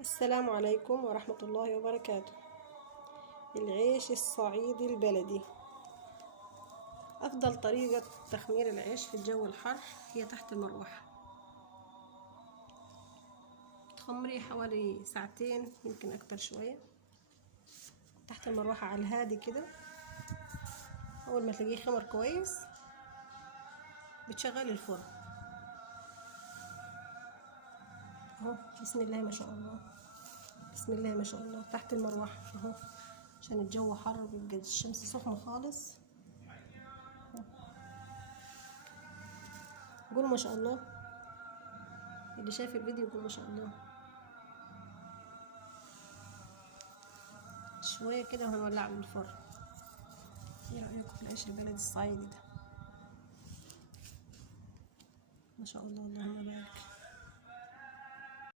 السلام عليكم ورحمة الله وبركاته. العيش الصعيدي البلدي. أفضل طريقة تخمير العيش في الجو الحر هي تحت المروحة. تخمريه حوالي ساعتين يمكن أكتر شوية تحت المروحة على الهادي كده. أول ما تلاقيه خمر كويس بتشغلي الفرن اهو. بسم الله ما شاء الله، بسم الله ما شاء الله، تحت المروحة اهو، عشان الجو حر بيبقى الشمس سخنة خالص. قولوا ما شاء الله، اللي شايف الفيديو يقول ما شاء الله. شوية كده وهنولع من الفرن. ايه رأيكم في العيش البلدي الصعيدي ده؟ ما شاء الله، اللهم بارك.